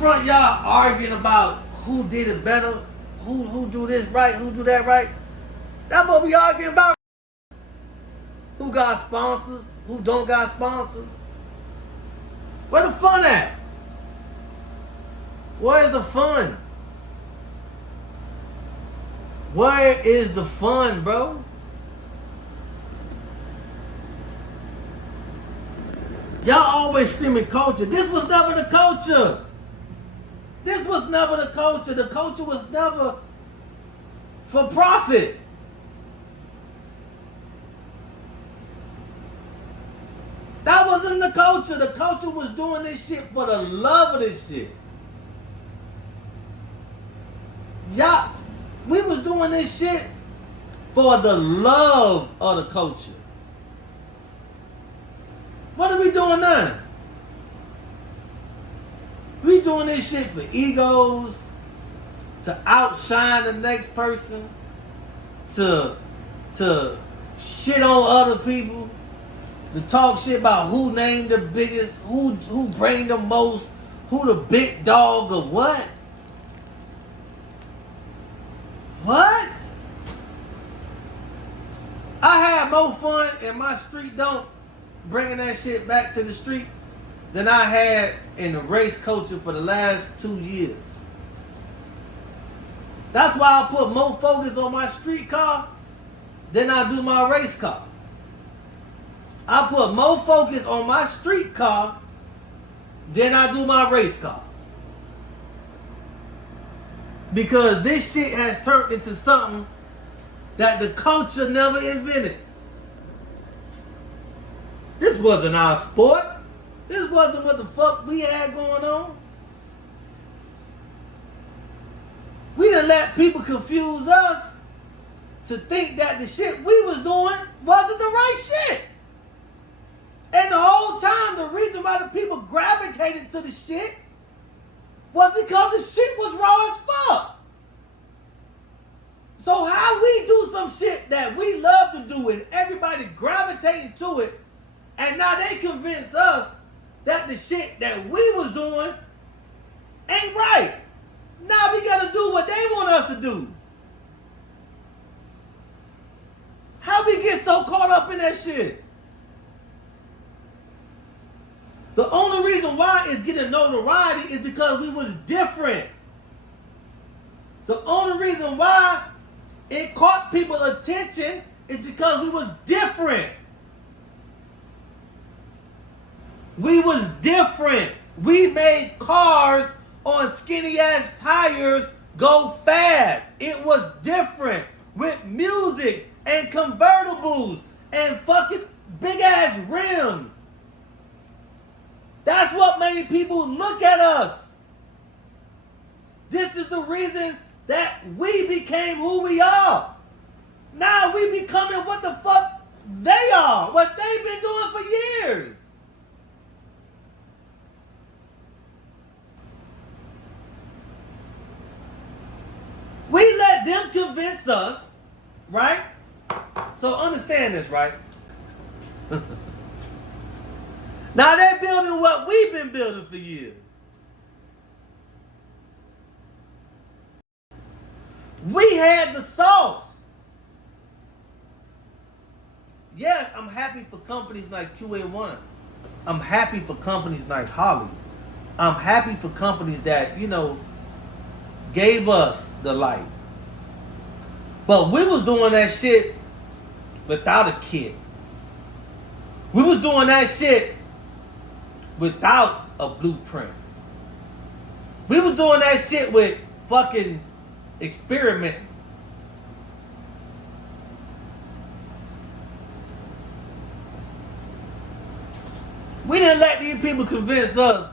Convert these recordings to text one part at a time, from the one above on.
front y'all arguing about who did it better, who do this right, who do that right. That's what we arguing about. Who got sponsors, who don't got sponsors. Where the fun at? Where's the fun? Where is the fun, bro? Y'all always screaming culture. This was never the culture. This was never the culture. The culture was never for profit. That wasn't the culture. The culture was doing this shit for the love of this shit. Y'all, we was doing this shit for the love of the culture. What are we doing now? We doing this shit for egos, to outshine the next person, to shit on other people, to talk shit about who named the biggest, who bring the most, who the big dog or what? What? I had more fun in my street Donk bringing that shit back to the street than I had in the race culture for the last 2 years. That's why I put more focus on my street car than I do my race car. I put more focus on my street car than I do my race car. Because this shit has turned into something that the culture never invented. This wasn't our sport. This wasn't what the fuck we had going on. We didn't let people confuse us to think that the shit we was doing wasn't the right shit. And the whole time, the reason why the people gravitated to the shit was because the shit was raw as fuck. So how we do some shit that we love to do and everybody gravitating to it, and now they convince us that the shit that we was doing ain't right. Now we gotta do what they want us to do. How we get so caught up in that shit? The only reason why it's getting notoriety is because we was different. The only reason why it caught people's attention is because we was different. We was different. We made cars on skinny ass tires go fast. It was different with music and convertibles and fucking big ass rims. That's what made people look at us. This is the reason that we became who we are. Now we becoming what the fuck they are, what they've been doing for years. We let them convince us, right? So understand this, right? Now they're building what we've been building for years. We had the sauce. Yes, I'm happy for companies like QA1. I'm happy for companies like Holly. I'm happy for companies that, gave us the light. But we was doing that shit without a kit. We was doing that shit without a blueprint. We was doing that shit with fucking experiment. We didn't let these people convince us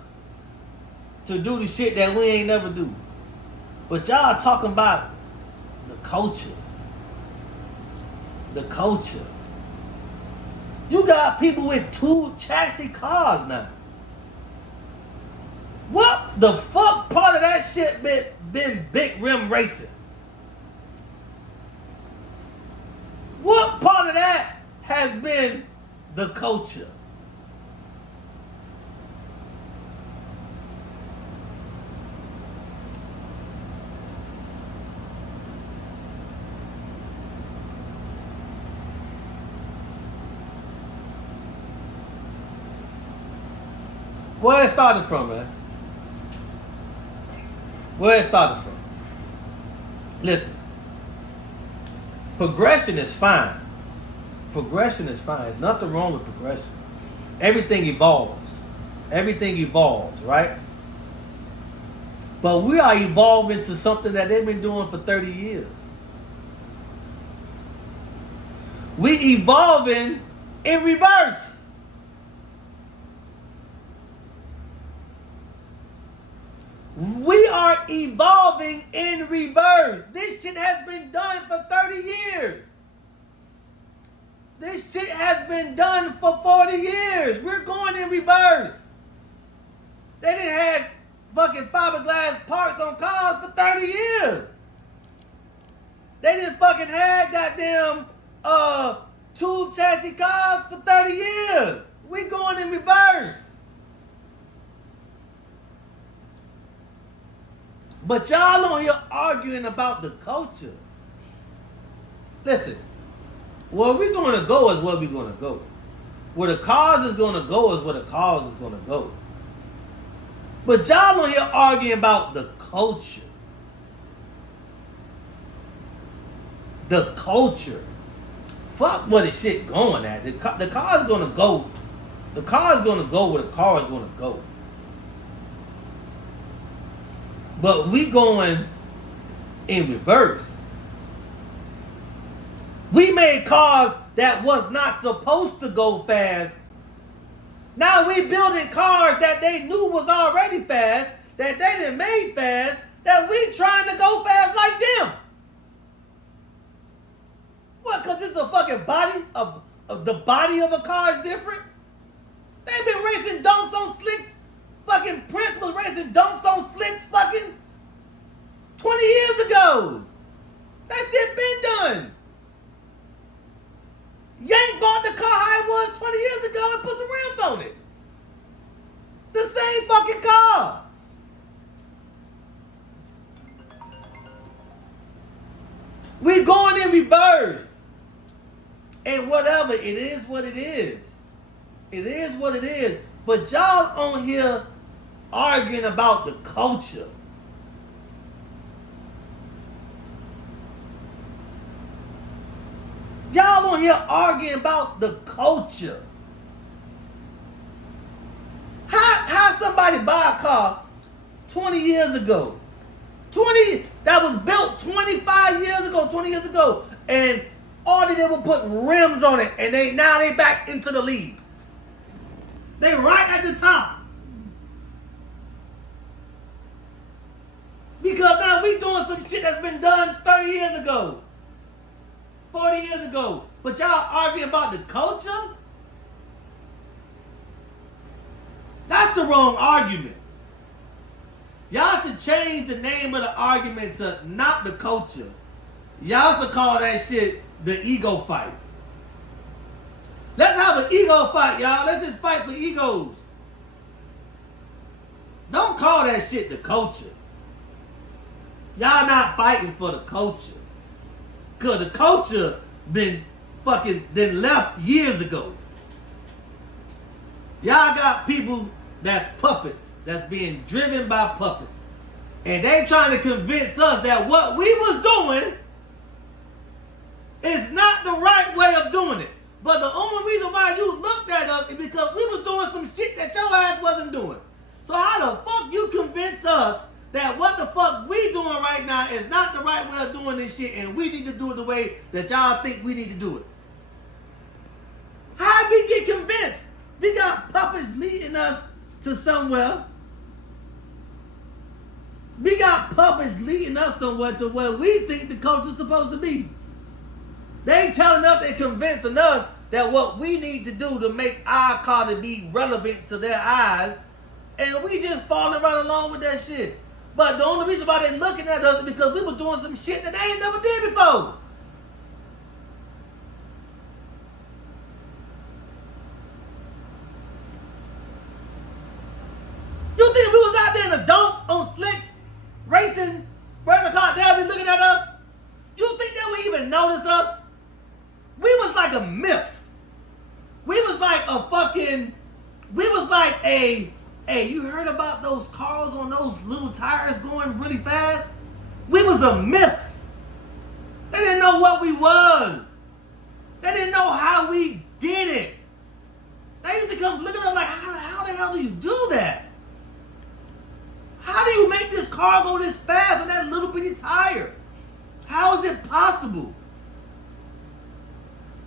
to do the shit that we ain't never do. But y'all talking about the culture. The culture. You got people with 2 chassis cars now. What the fuck part of that shit been big rim racing? What part of that has been the culture? Where it started from, man? Where it started from? Listen, progression is fine. Progression is fine. There's nothing wrong with progression. Everything evolves. Everything evolves, right? But we are evolving to something that they've been doing for 30 years. We evolving in reverse. We are evolving in reverse. This shit has been done for 30 years. This shit has been done for 40 years. We're going in reverse. They didn't have fucking fiberglass parts on cars for 30 years. They didn't fucking have goddamn tube chassis cars for 30 years. We going in reverse. But y'all on here arguing about the culture. Listen, where we going to go is where we going to go. Where the cars is going to go is where the cars is going to go. But y'all on here arguing about the culture. The culture. Fuck where the shit going at. The car's going to go. The car's going to go where the car is going to go. But we going in reverse. We made cars that was not supposed to go fast. Now we building cars that they knew was already fast, that they didn't made fast, that we trying to go fast like them. What, because it's a fucking body of the body of a car is different? They've been racing Donks on slicks. Fucking Prince was racing Donks on slicks fucking 20 years ago. That shit been done. Yank bought the car how it was 20 years ago and put some rims on it. The same fucking car. We going in reverse. And whatever, it is what it is. It is what it is. But y'all on here arguing about the culture. Y'all on here arguing about the culture. How somebody buy a car 20 years ago? That was built 25 years ago, 20 years ago. And all they did was put rims on it. And now they back into the lead. They right at the top. Because now we doing some shit that's been done 30 years ago. 40 years ago. But y'all arguing about the culture? That's the wrong argument. Y'all should change the name of the argument to not the culture. Y'all should call that shit the ego fight. Let's have an ego fight, y'all. Let's just fight for egos. Don't call that shit the culture. Y'all not fighting for the culture. Because the culture been fucking then left years ago. Y'all got people that's puppets, that's being driven by puppets. And they trying to convince us that what we was doing is not the right way of doing it. But the only reason why you looked at us is because we was doing some shit that your ass wasn't doing. So how the fuck you convince us that what the fuck we doing right now is not the right way of doing this shit and we need to do it the way that y'all think we need to do it? How we get convinced? We got puppets leading us to somewhere. We got puppets leading us somewhere to where we think the culture's supposed to be. They telling us and convincing us that what we need to do to make our car to be relevant to their eyes, and we just falling right along with that shit. But the only reason why they looking at us is because we was doing some shit that they ain't never did before. You think we was out there in a Donk on slicks, racing, running a car, they'll be looking at us? You think they would even notice us? We was like a myth. We was like a Hey, you heard about those cars on those little tires going really fast? We was a myth. They didn't know what we was. They didn't know how we did it. They used to come looking at us like, how the hell do you do that? How do you make this car go this fast on that little bitty tire? How is it possible?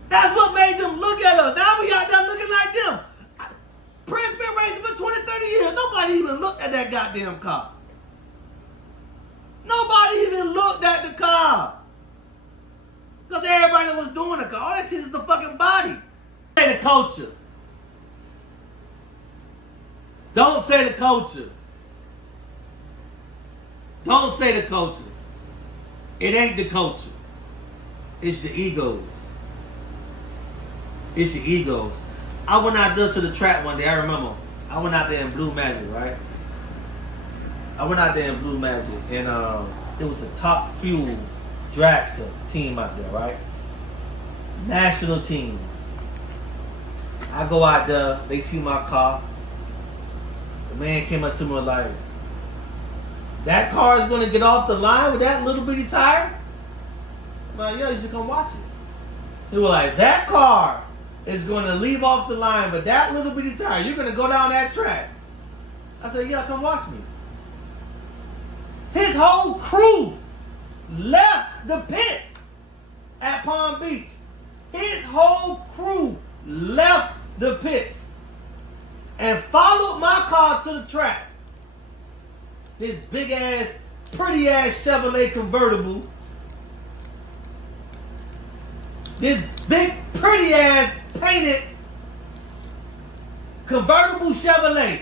That's what made them look at us. Now we out there looking like them. Prince been racing for 20, 30 years. Nobody even looked at that goddamn car. Nobody even looked at the car. Because everybody that was doing the car, all that shit is the fucking body. Say the culture. Don't say the culture. Don't say the culture. It ain't the culture. It's your egos. It's your egos. I went out there to the track one day. I remember. I went out there in Blue Magic, right? I went out there in Blue Magic, and it was a Top Fuel dragster team out there, right? National team. I go out there. They see my car. The man came up to me like, that car is going to get off the line with that little bitty tire? I'm like, yo, you should come watch it. He was like, that car is going to leave off the line, but that little bitty tire, you're going to go down that track. I said, yeah, come watch me. His whole crew left the pits at Palm Beach. His whole crew left the pits and followed my car to the track. This big ass, pretty ass Chevrolet convertible. This big, pretty ass painted convertible Chevrolet.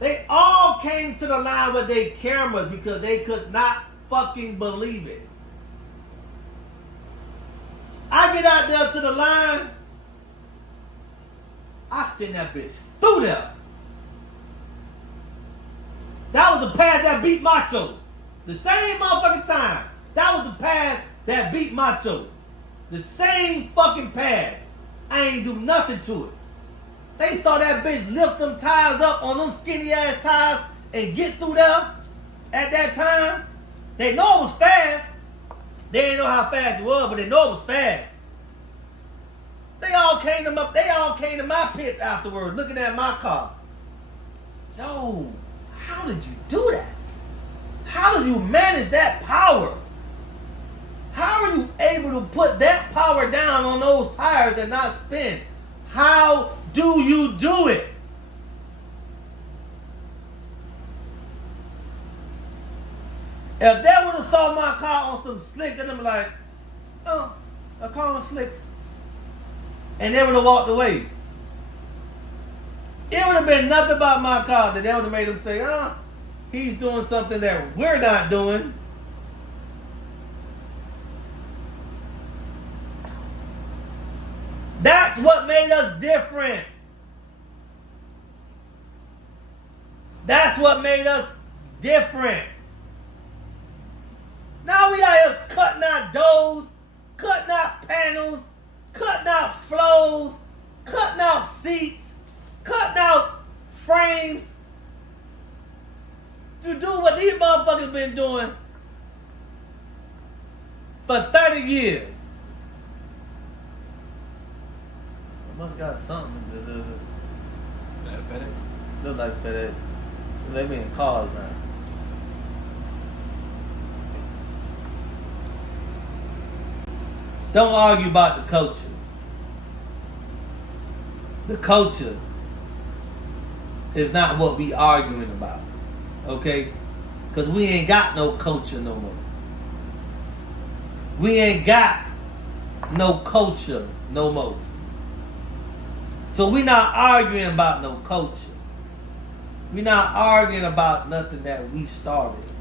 They all came to the line with their cameras because they could not fucking believe it. I get out there to the line. I send that bitch through there. That was the pass that beat Macho. The same motherfucking time. That was the pass that beat Macho. The same fucking pass. I ain't do nothing to it. They saw that bitch lift them tires up on them skinny ass tires and get through there at that time. They know it was fast. They didn't know how fast it was, but they know it was fast. They all came to my pits afterwards looking at my car. Yo, how did you do that? How did you manage that power? How are you able to put that power down on those tires and not spin? How do you do it? If they would have saw my car on some slicks, they'd be like, oh, a car on slicks. And they would have walked away. It would have been nothing about my car that they would have made them say, oh, he's doing something that we're not doing. That's what made us different. That's what made us different. Now we out here cutting out doors, cutting out panels, cutting out flows, cutting out seats, cutting out frames to do what these motherfuckers been doing for 30 years. Must got something. That FedEx? Look like FedEx. They be in cars now. Don't argue about the culture. The culture is not what we arguing about. Okay? Because we ain't got no culture no more. We ain't got no culture no more. So we're not arguing about no culture. We're not arguing about nothing that we started.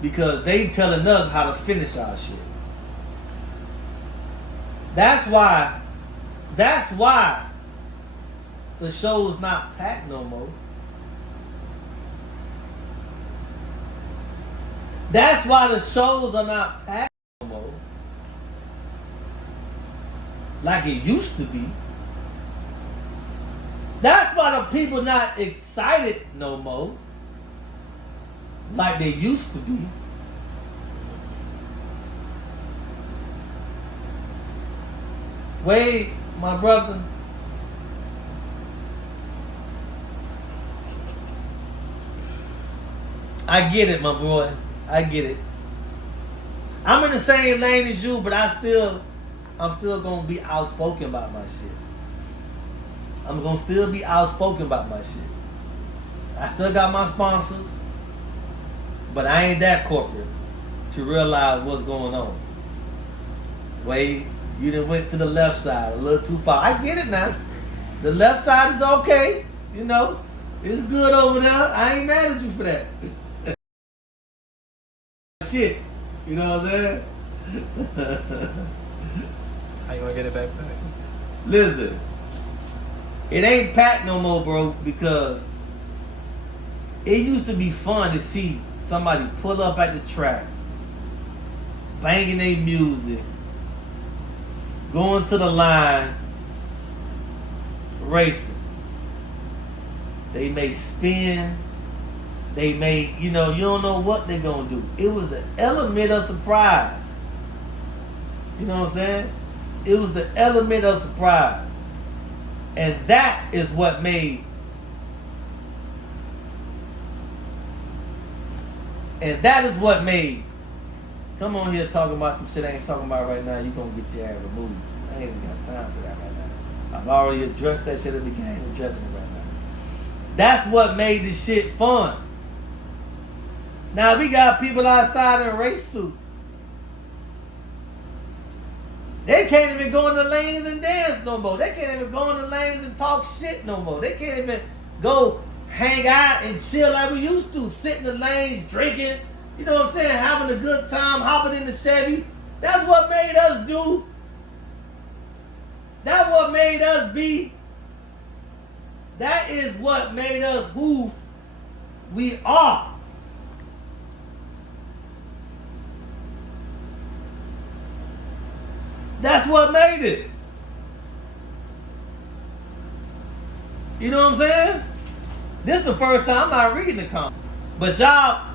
Because they telling us how to finish our shit. That's why the show's not packed no more. That's why the shows are not packed no more. Like it used to be. But people not excited no more like they used to be. Wade, my brother, I get it, my boy. I get it. I'm in the same lane as you, but I'm still gonna be outspoken about my shit. I'm gonna still be outspoken about my shit. I still got my sponsors, but I ain't that corporate to realize what's going on. Wade, you done went to the left side a little too far. I get it now. The left side is okay. You know, it's good over there. I ain't mad at you for that. Shit. You know what I'm saying? How you gonna get it back? Listen, it ain't packed no more, bro, because it used to be fun to see somebody pull up at the track, banging their music, going to the line, racing. They may spin. They may, you don't know what they're going to do. It was the element of surprise. You know what I'm saying? It was the element of surprise. And that is what made, come on here talking about some shit I ain't talking about right now. You're going to get your ass removed. I ain't even got time for that right now. I've already addressed that shit at the beginning. I'm addressing it right now. That's what made this shit fun. Now we got people outside in race suits. They can't even go in the lanes and dance no more. They can't even go in the lanes and talk shit no more. They can't even go hang out and chill like we used to. Sit in the lanes, drinking, you know what I'm saying, having a good time, hopping in the Chevy. That's what made us do. That's what made us be. That is what made us who we are. That's what made it. You know what I'm saying? This is the first time I'm not reading the comments. But y'all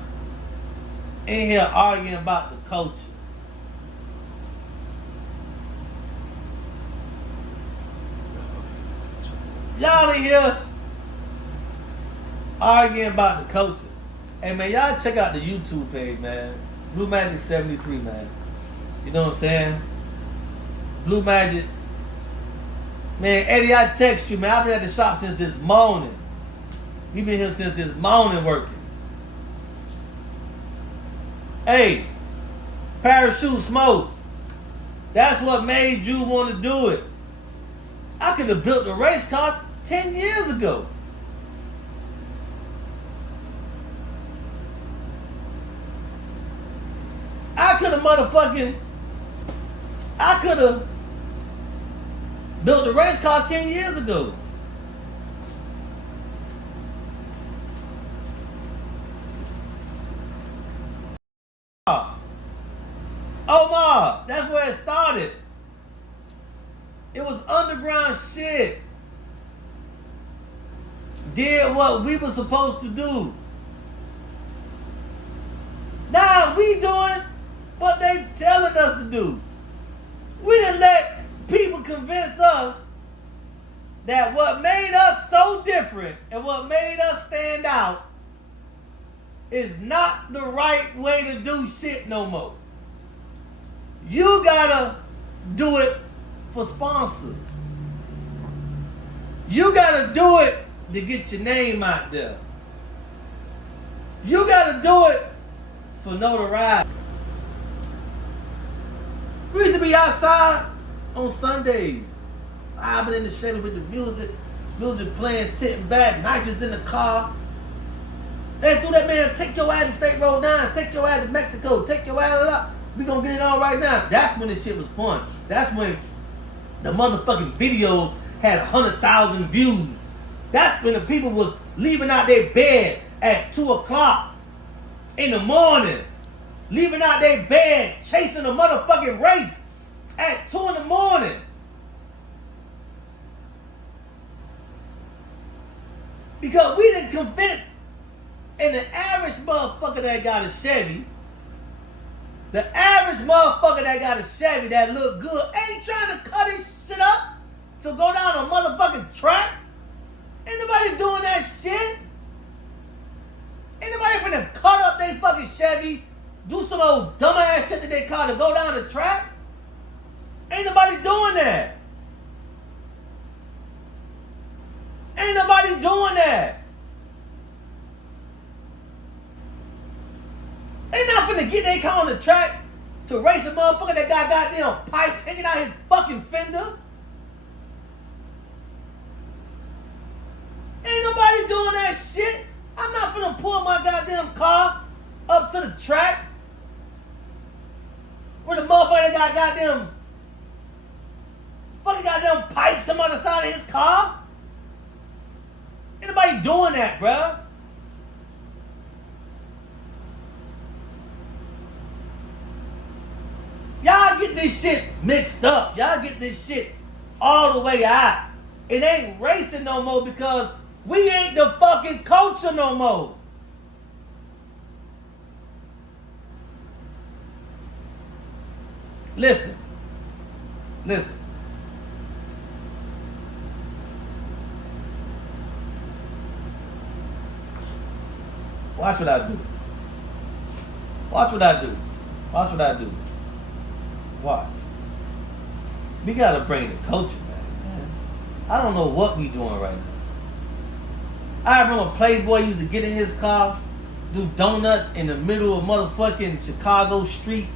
in here arguing about the culture. Y'all in here arguing about the culture. Hey man, y'all check out the YouTube page, man. Blue Magic 73, man. You know what I'm saying? Blue Magic. Man, Eddie, I text you, man. I've been at the shop since this morning. You been here since this morning working. Hey, Parachute Smoke. That's what made you want to do it. I could have built a race car 10 years ago. I could have built a race car 10 years ago. Omar, that's where it started. It was underground shit. Did what we were supposed to do. Now we doing what they telling us to do. We didn't let people convince us that what made us so different and what made us stand out is not the right way to do shit no more. You gotta do it for sponsors. You gotta do it to get your name out there. You gotta do it for notoriety. We used to be outside on Sundays. I've been in the shade with the music playing, sitting back, nitrous in the car. Let's do that, man. Take your ass to State Road 9. Take your ass to Mexico. Take your ass up. We gonna get it on right now. That's when this shit was fun. That's when the motherfucking video had 100,000 views. That's when the people was leaving out their bed at 2 o'clock in the morning. Leaving out their bed, chasing a motherfucking race at 2 in the morning. Because we didn't convince, and the average motherfucker that got a Chevy, the average motherfucker that got a Chevy that look good ain't trying to cut his shit up to go down a motherfucking track. Ain't nobody doing that shit. Ain't nobody finna cut up they fucking Chevy, do some old dumbass shit that they call to go down the track. Ain't nobody doing that. Ain't nobody doing that. They not finna get their car on the track to race a motherfucker that got goddamn pipe hanging out his fucking fender. Ain't nobody doing that shit. I'm not finna pull my goddamn car up to the track where the motherfucker got goddamn fucking goddamn pipes come out the side of his car. Ain't nobody doing that, bruh. Y'all get this shit mixed up. Y'all get this shit all the way out. It ain't racing no more because we ain't the fucking culture no more. Listen. Listen. Watch what I do. Watch what I do. Watch what I do. Watch. We gotta bring the culture back, man. I don't know what we doing right now. I remember Playboy used to get in his car, do donuts in the middle of motherfucking Chicago street,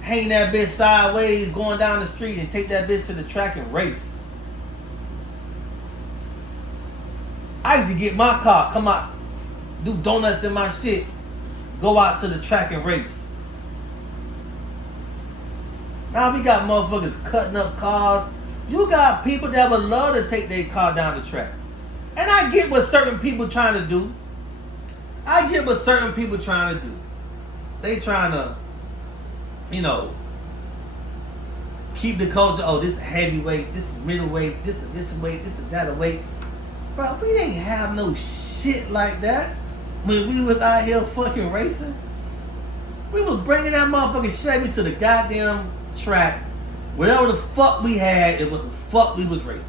hang that bitch sideways, going down the street and take that bitch to the track and race. I used to get my car, come out, do donuts in my shit, go out to the track and race. Now we got motherfuckers cutting up cars. You got people that would love to take their car down the track. And I get what certain people trying to do. I get what certain people trying to do. They trying to, you know, keep the culture. Oh, this is heavyweight, this is middleweight, this is this weight, this is that weight. Bro, we didn't have no shit like that when we was out here fucking racing. We was bringing that motherfucking Chevy to the goddamn track, whatever the fuck we had and what the fuck we was racing.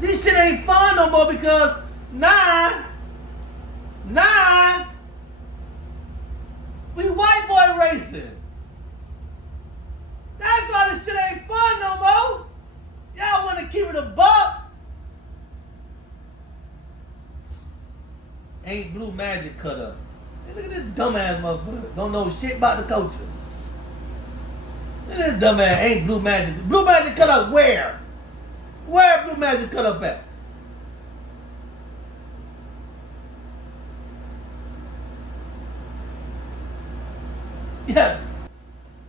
This shit ain't fun no more because nah, we white boy racing. That's why this shit ain't fun no more. Y'all want to keep it a buck. Ain't Blue Magic cut up. Hey, look at this dumbass motherfucker. Don't know shit about the culture. Look at this dumbass. Ain't Blue Magic. Blue Magic cut up where? Where Blue Magic cut up at? Yeah.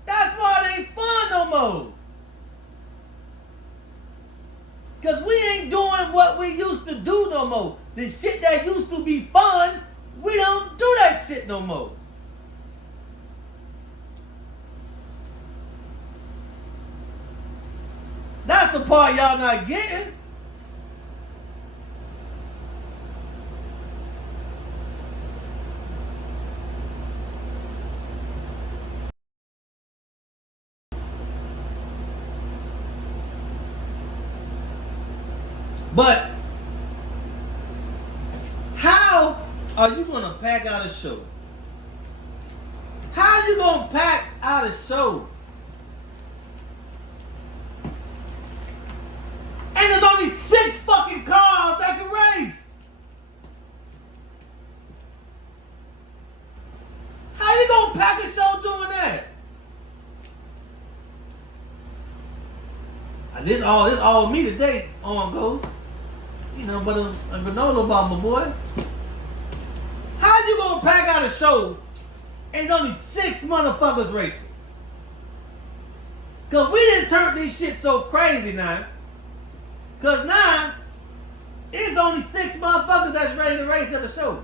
That's why it ain't fun no more. Because we ain't doing what we used to do no more. The shit that used to be fun, we don't do that shit no more. That's the part y'all not getting. But how are you gonna pack out a show? How you gonna pack out a show? And there's only 6 fucking cars that can race. How you gonna pack a show doing that? This all me today on go. You know, but a granola bar, my boy. How you gonna pack out a show and there's only 6 motherfuckers racing? Cause we didn't turn this shit so crazy now. Cause now it's only 6 motherfuckers that's ready to race at the show.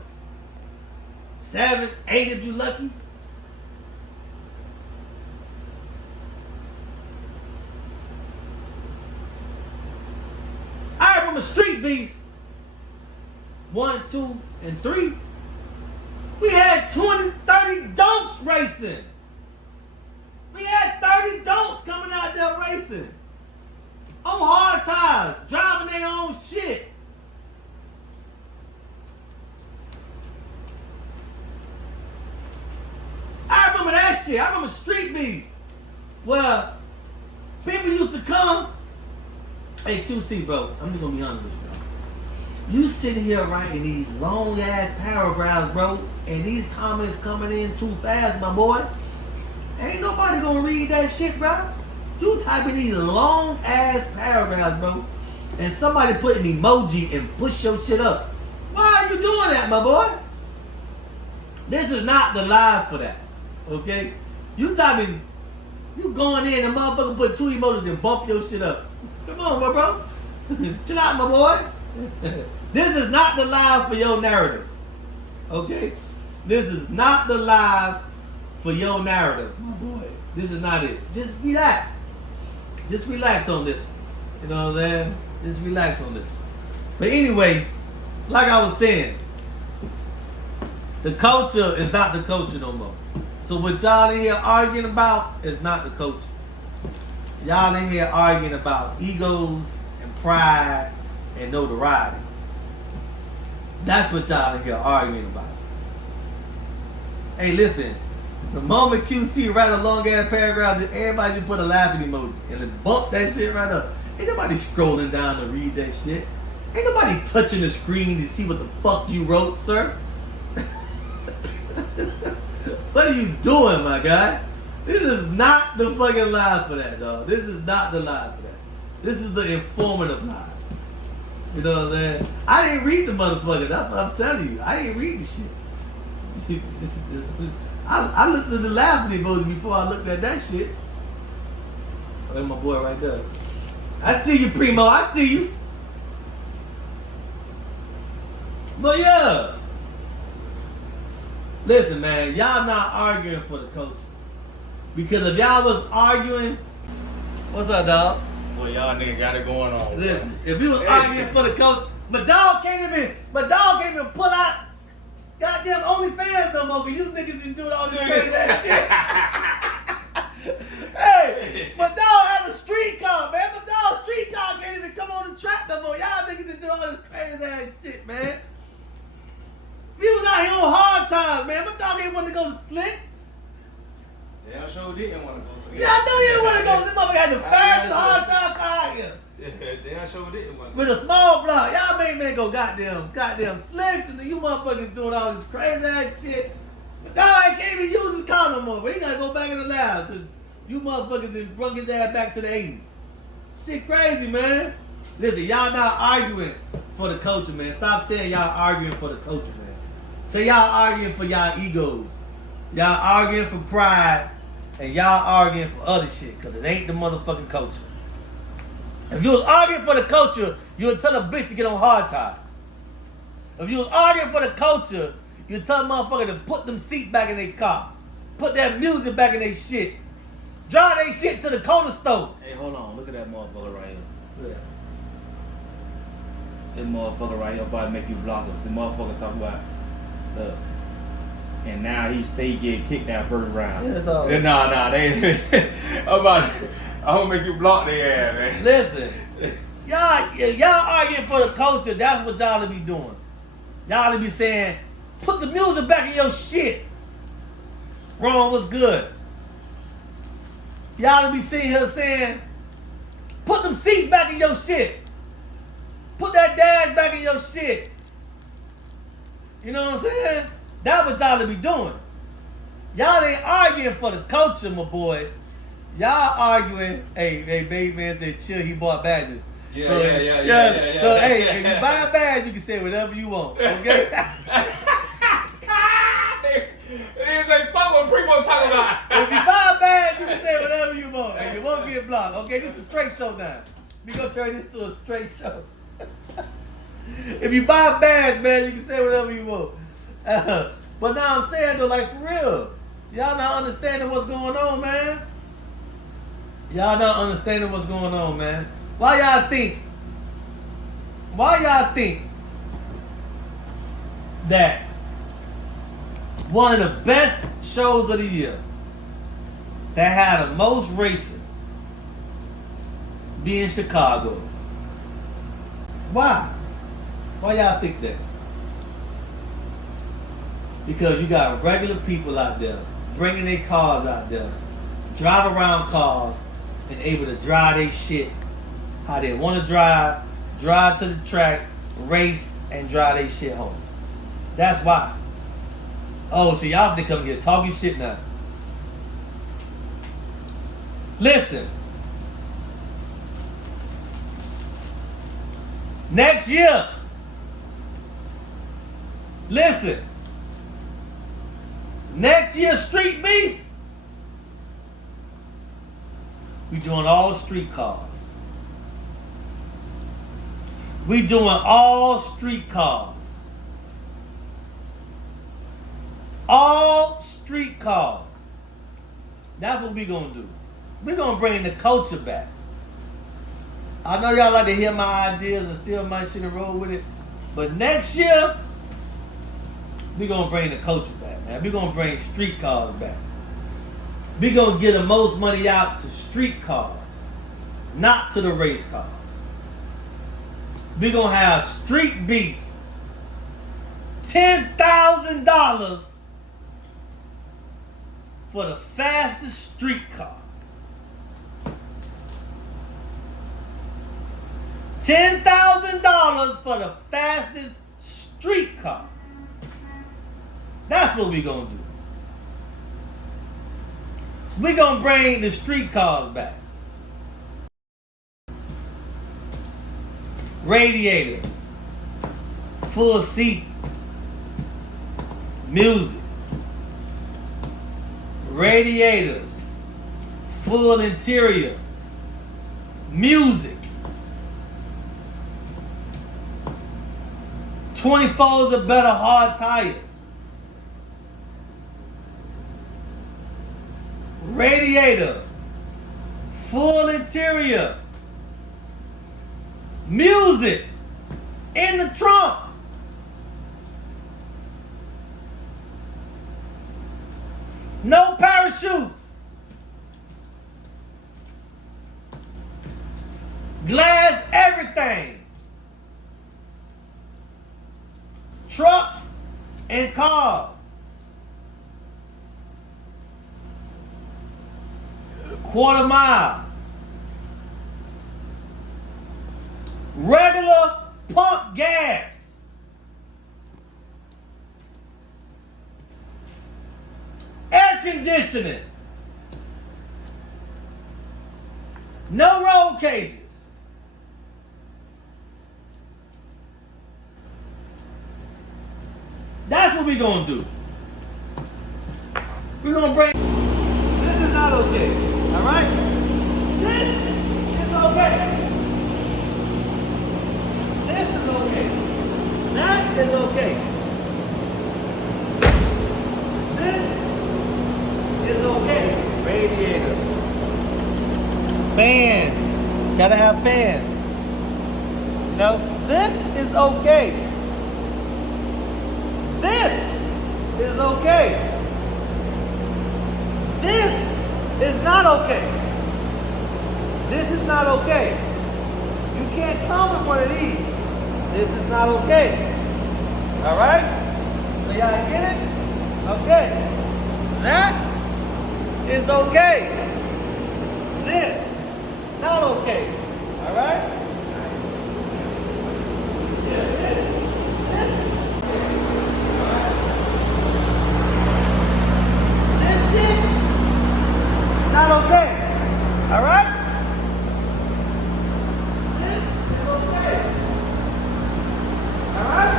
7, 8 if you lucky. I remember street Street Beast 1, 2, and 3, we had 20, 30 donks racing. We had 30 donks coming out there racing. On hard tires, driving their own shit. I remember that shit. I remember Street Beast. Where people used to come. Hey, QC, bro, I'm just gonna be honest with you, bro. You sitting here writing these long ass paragraphs, bro, and these comments coming in too fast, my boy. Ain't nobody gonna read that shit, bro. You typing these long ass paragraphs, bro, and somebody put an emoji and push your shit up. Why are you doing that, my boy? This is not the live for that, okay? You typing, you going in and motherfucker put 2 emojis and bump your shit up. Come on, bro. Chill out, my boy. This is not the live for your narrative, okay? This is not the live for your narrative, my boy. This is not it. Just relax. Just relax on this one. You know what I'm saying? Just relax on this one. But anyway, like I was saying, the culture is not the culture no more. So what y'all in here arguing about is not the culture. Y'all in here arguing about egos and pride and notoriety. That's what y'all in here arguing about. Hey, listen. The moment QC write a long ass paragraph, everybody just put a laughing emoji and then bump that shit right up. Ain't nobody scrolling down to read that shit. Ain't nobody touching the screen to see what the fuck you wrote, sir. What are you doing, my guy? This is not the fucking live for that, dog. This is not the live for that. This is the informative live. You know what I'm saying? I didn't read the motherfucker. That's what I'm telling you. I didn't read the shit. I looked at the laughing emoji before I looked at that shit. Oh, there's my boy right there. I see you, Primo. I see you. But yeah. Listen, man. Y'all not arguing for the culture. Because if y'all was arguing... What's up, dog? Well, y'all niggas got it going on. Listen, if you was arguing for the culture... My dog can't even pull out... Goddamn OnlyFans no more, because you niggas been doing all this crazy ass shit. Hey, my dog had a street car, man. My dog's street car can't even come on the track no more. Y'all niggas been doing all this crazy ass shit, man. We was out here on hard times, man. My dog ain't want to go to slicks. Damn sure didn't want to go see. Yeah, I know you didn't want to go. This motherfucker had the fastest hard time car out here. Damn sure didn't want to. With a small block. Y'all made me go goddamn slicks, and then you motherfuckers doing all this crazy ass shit. The guy can't even use his car no more, but he gotta go back in the lab because you motherfuckers done brung his ass back to the 80s. Shit crazy, man. Listen, y'all not arguing for the culture, man. Stop saying y'all arguing for the culture, man. Say y'all arguing for y'all egos. Y'all arguing for pride, and y'all arguing for other shit, because it ain't the motherfucking culture. If you was arguing for the culture, you would tell a bitch to get on hard tires. If you was arguing for the culture, you'd tell a motherfucker to put them seats back in their car. Put that music back in their shit. Drive their shit to the corner store. Hey, hold on. Look at that motherfucker right here. Look at that. This motherfucker right here about to make you block us. The motherfucker talk about, And now he stay get kicked that first round. Yeah, that's all. Nah, they I'm gonna make you block their ass, man. Listen, y'all arguing for the culture. That's what y'all to be doing. Y'all to be saying, put the music back in your shit. Wrong, what's good? Y'all to be sitting here saying, put them seats back in your shit. Put that dash back in your shit. You know what I'm saying? That's what y'all to be doing. Y'all ain't arguing for the culture, my boy. Y'all arguing, hey, baby man said chill, he bought badges. Yeah. So, hey, if you buy a badge, you can say whatever you want, okay? It is a fuck what Primo talking about. If you buy a badge, you can say whatever you want, and you won't get blocked, okay? This is a straight show now. We gonna turn this to a straight show. If you buy a badge, man, you can say whatever you want. But now I'm saying though, like for real, y'all not understanding what's going on, man. Y'all not understanding what's going on, man. Why y'all think Why y'all think that one of the best shows of the year that had the most racing be in Chicago? Why? Why y'all think that? Because you got regular people out there bringing their cars out there, drive around cars, and able to drive their shit how they want to drive to the track, race, and drive their shit home. That's why. Oh, so y'all think come here talking shit now. Listen. Next year. Listen. Next year, Street Beast. We doing all street cars. We doing all street cars. All street cars. That's what we gonna do. We gonna bring the culture back. I know y'all like to hear my ideas and still might shit and roll with it. But next year, we gonna bring the culture back, man. We gonna bring street cars back. We gonna get the most money out to street cars, not to the race cars. We gonna have Street Beasts, $10,000 for the fastest street car. $10,000 for the fastest street car. That's what we gonna do. We gonna bring the street cars back. Radiators, full seat, music. Radiators, full interior, music. 24s or better hard tires. Radiator, full interior, music in the trunk. No parachutes. Glass everything. Trucks and cars. Quarter mile. Regular pump gas. Air conditioning. No roll cages. That's what we're gonna do. We're gonna bring. This is not okay. All right? This is okay. This is okay. That is okay. This is okay. Radiator. Fans. Gotta have fans. You know, this is okay. This is okay. This is not okay. This is not okay. You can't come with one of these. This is not okay. All right? So y'all get it? Okay. That is okay. This, not okay. All right? Yeah, this. This shit, not okay. All right? This is okay. All right?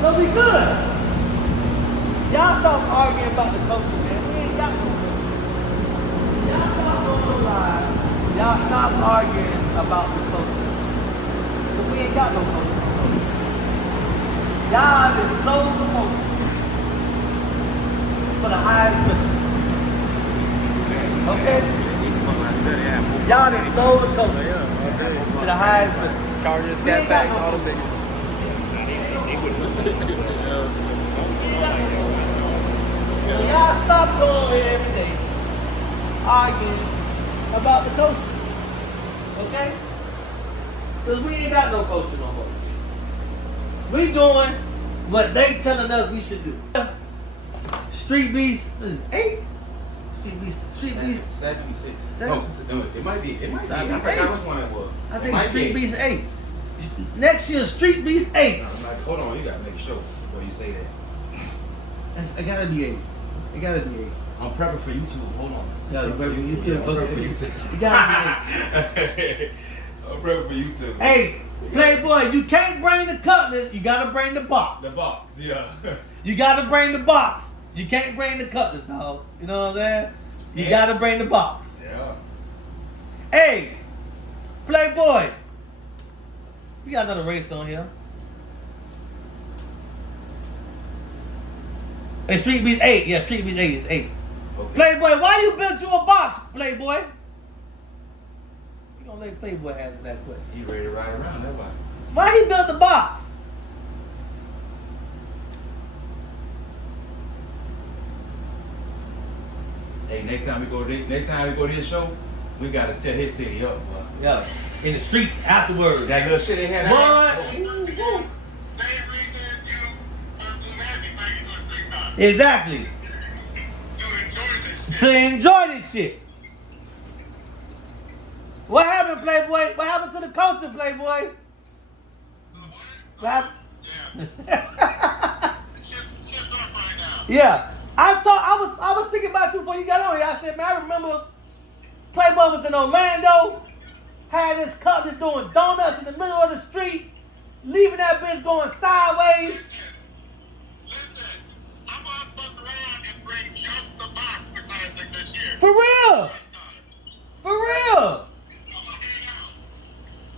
So we good. Y'all stop arguing about the culture, man. We ain't got no culture. Y'all stop going on live. Y'all stop arguing about the culture. But we ain't got no culture. Y'all have sold the culture for the highest bidder. Okay? Y'all done sold the culture to the highest bidder. Chargers, We ain't Cat got Packs, no all the coach. niggas. So y'all stop going here every day arguing about the coaching. Okay? Because we ain't got no coaching no more. We doing what they telling us we should do. Street Beast is 8. Street Beast 76. No, it might be. I forgot which one it was. I think Street Beast 8. Next year, Street Beast 8. I'm like, hold on, you gotta make sure before you say that. It gotta be 8. It gotta be 8. I'm prepping for YouTube. Hold on. Yeah, I'm prepping for YouTube. It gotta be 8. I'm prepping for YouTube. Hey, Playboy, you can't bring the cutlass. You gotta bring the box. The box, yeah. You gotta bring the box. You can't bring the cutlass, dog. You know what I'm saying? You gotta bring the box. Yeah. Hey, Playboy, we got another race on here. Hey, Street Beast 8. Yeah, Street Beast 8 is 8. Okay. Playboy, why you built you a box, Playboy? You gonna let Playboy answer that question. He ready to ride around, that why. Why he built the box? Hey, next time we go to this show, we gotta tear his city up, boy. Yeah, in the streets afterwards. That little shit they had. What? Exactly. To enjoy this shit. What happened, Playboy? What happened to the culture, Playboy? What happened? Yeah. I was thinking about you before you got on here. I said, man, I remember Playboy was in Orlando, had this cutlass doing donuts in the middle of the street, leaving that bitch going sideways. For real. For real.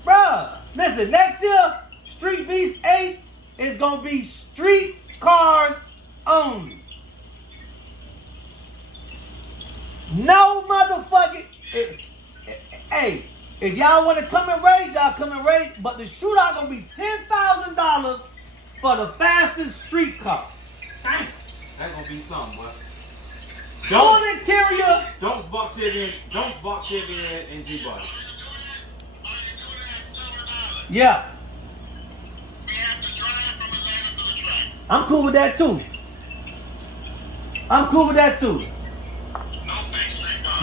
Bruh, listen, next year, Street Beast 8 is going to be street cars only. No motherfucking... Hey, if y'all want to come and race, y'all come and race, but the shootout going to be $10,000 for the fastest street car. That's gonna be something, boy. Full interior. Donk's box Chevy and G-Body. Yeah. I'm cool with that too.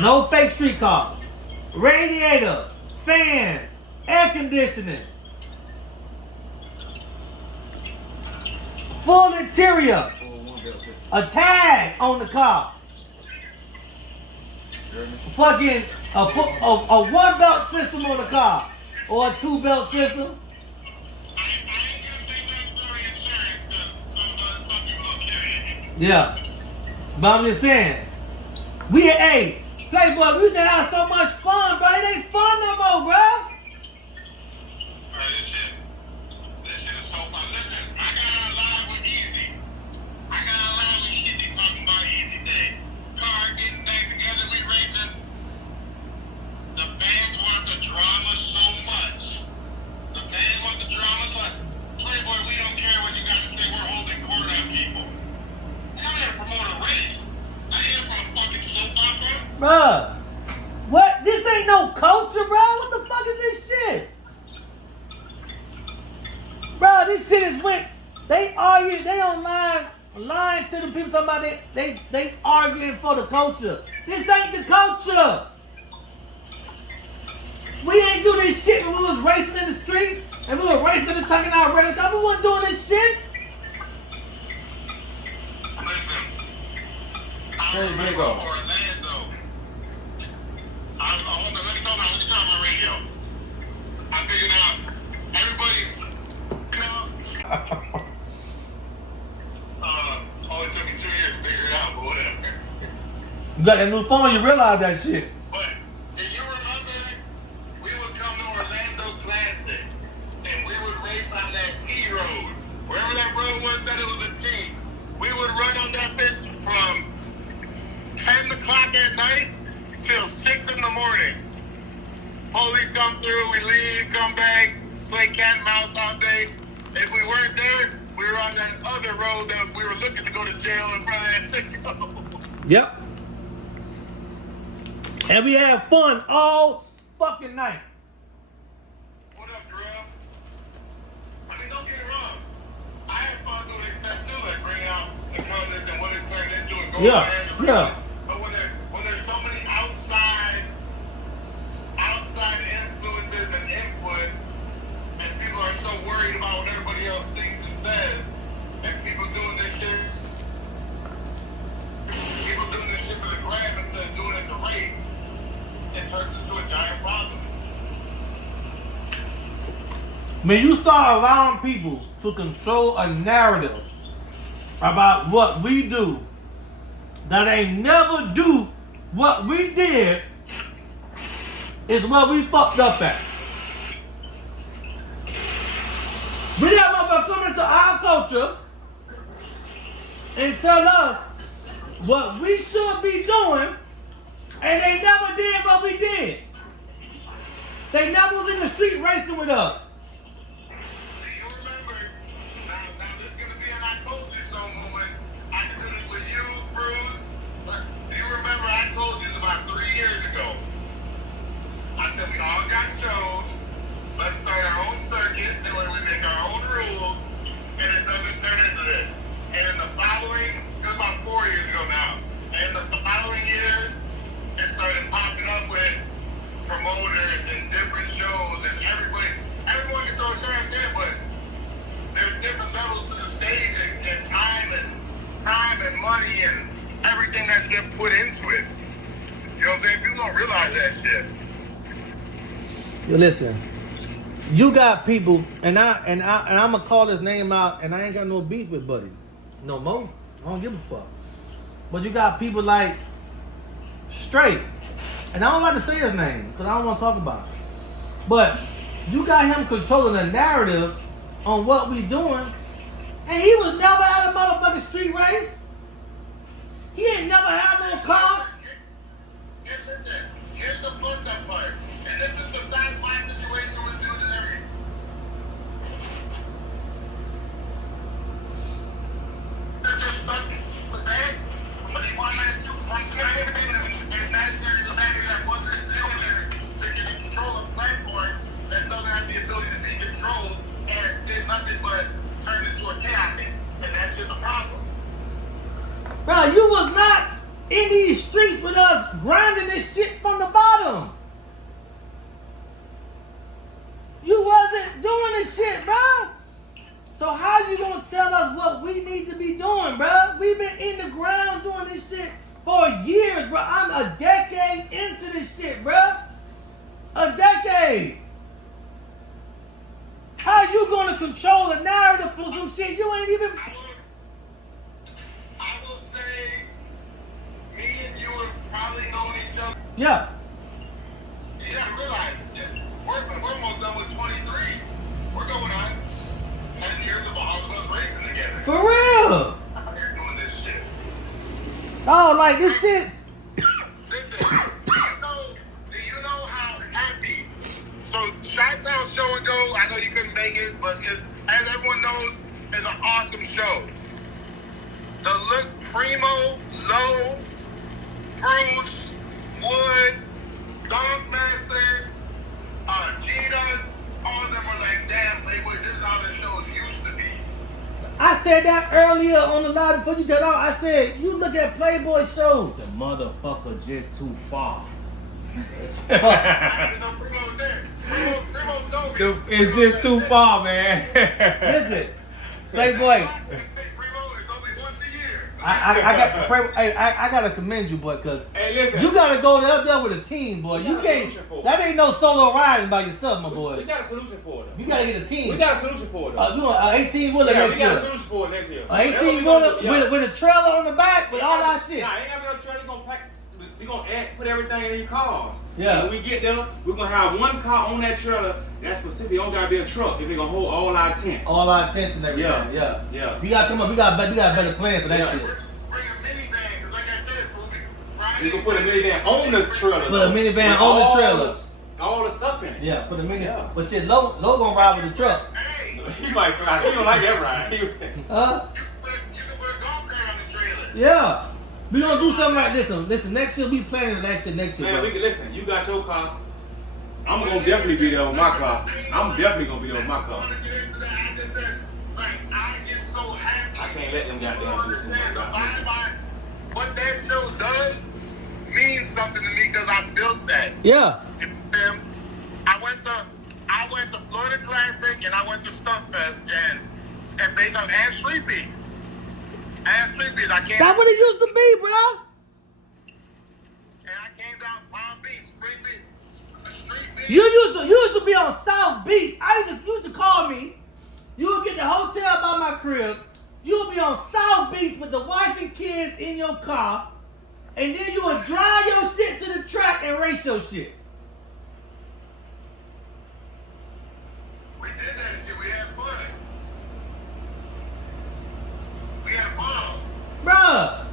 No fake street cars. Radiator, fans, air conditioning. Full interior. A tag on the car. Fucking a one belt system on the car. Or a 2-belt system. Yeah. But I'm just saying. Hey, Playboy, we used to have so much fun, bro. It ain't fun no more, bro. This shit is so fun. Listen, I got a live with Easy. Talking about Easy Day. Car getting back together, we racing. The fans want the drama so much. Playboy, we don't care what you guys say. We're holding court on people. I'm here to promote a race. I ain't here for a fucking soap opera. Bruh. What? This ain't no culture, bro. What the fuck is this shit? Bro, this shit is went. They argue. They online lying to the people talking about they arguing for the culture. This ain't the culture. We ain't do this shit when we was racing in the street and we were racing and talking our regular time. We wasn't doing this shit. Listen, I Hey, remember Bingo. Orlando. Let me talk on my radio. I figured out everybody, only took me 2 years to figure it out, but whatever. You got that new phone, you realize that shit. But do you remember we would come to Orlando Classic and we would race on that T road. Wherever that road was, that it was a T. We would run on that bitch from 10 o'clock at night till 6 in the morning. Police come through, we leave, come back, play catch. were on that other road that we were looking to go to jail in front of that sicko. Yep. And we had fun all fucking night. What up, Drew? I mean, don't get me wrong. I had fun doing this stuff too, like bringing out the covenants and what it turned into and going Yeah, fans and yeah. But when there's so many outside influences and input, and people are so worried about what everybody else thinks and says, and people doing this shit for the gram instead of doing it to race, it turns into a giant problem. When you start allowing people to control a narrative about what we do, that they never do what we did, is what we fucked up at. We have motherfuckers come into our culture and tell us what we should be doing, and they never did what we did. They never was in the street racing with us. Do you remember, now this is going to be an I told you so moment. I can do this with you, Bruce. Do you remember I told you about 3 years ago? I said we all got shows. Let's start our own circuit, that way we make our own rules, and it doesn't turn into this. And in the following, it was about 4 years ago now, and in the following years, it started popping up with promoters and different shows, and everyone can throw a show out there, but there's different levels to the stage, and time and money and everything that gets put into it. You know what I'm saying? People don't realize that shit. Yo, listen. You got people, and I'm gonna call his name out, and I ain't got no beef with Buddy, no more. I don't give a fuck. But you got people like Straight, and I don't like to say his name because I don't want to talk about it. But you got him controlling the narrative on what we doing, and he was never at a motherfucking street race. He ain't never had no car. Here's the fucked up part, and this is besides my situation with dude and everything. They're just stuck with that. Somebody wanted to and that's the matter that wasn't in there to get control of the platform that doesn't have the ability to be controlled and did nothing but turn into a chaos, and that's just a problem. Bro, you was not in these streets with us grinding this shit from the bottom. You wasn't doing this shit, bro. So how you gonna tell us what we need to be doing, bro? We've been in the ground doing this shit for years, bro. I'm a decade into this shit, bro. A decade. How you gonna control the narrative for some shit you ain't even... I will say, me and you have probably known each other. Yeah. You gotta realize, we're almost done with 23. We're going on 10 years of all of us racing together. For real. Out here doing this shit. Oh, like this shit. Listen, do you know how happy? So, Chi-Town Show and Go, I know you couldn't make it, but as everyone knows, it's an awesome show. The look, Primo, Low, Bruce, Wood, Donk Master, Gina, all of them were like, damn, Playboy, this is how the shows used to be. I said that earlier on the live before you got on. I said, you look at Playboy shows. The motherfucker just too far. I didn't know Primo was there. Primo told me. It's just too far, man. Listen, Playboy. Primo is only once a year. I gotta commend you, boy, cause Hey, listen. you gotta go up there with a team, boy. We You got a can't. solution for it. That ain't no solo riding by yourself, my boy. We got a solution for it. You gotta get a team. We got a solution for it. You want an 18 wheeler Yeah, next we got a year. solution for it next year. An 18 Whatever we wheeler gonna do, with a trailer on the back with all that shit. Nah, ain't gonna be no trailer. We gonna put everything in these cars. Yeah. And when we get there, we're gonna have one car on that trailer that's specific. It don't gotta be a truck. If it gonna hold all our tents. All our tents and everything. Yeah. We gotta come up. We got a better plan for that Yeah. shit. Bring a minivan, because like I said, it's going to be Friday. We can put a minivan on the trailer. Put a minivan on the trailer. All the stuff in it. Yeah, put a minivan. Yeah. But shit, Low gonna ride with the truck. Hey, He might fly. He don't like that ride. You can put a golf cart on the trailer. Yeah. We gonna do something like this. Listen, next year we planning that shit next year. Man, bro. we can listen. You got your car. I'm gonna definitely be there with my car. I'm definitely gonna be there with my car. I get so happy. I can't let them goddamn do too much. What that show does means something to me because I built that. Yeah. I went to Florida Classic and I went to Stunt Fest and they done and Street Beats. And Street Beats. That's what it used to be, bro. And I came down Palm Beach, Spring Beach, Street Beach. You used to be on South Beach. You used to call me. You would get the hotel by my crib. You would be on South Beach with the wife and kids in your car. And then you would drive your shit to the track and race your shit. We did that shit. We had fun. We had fun. Bruh,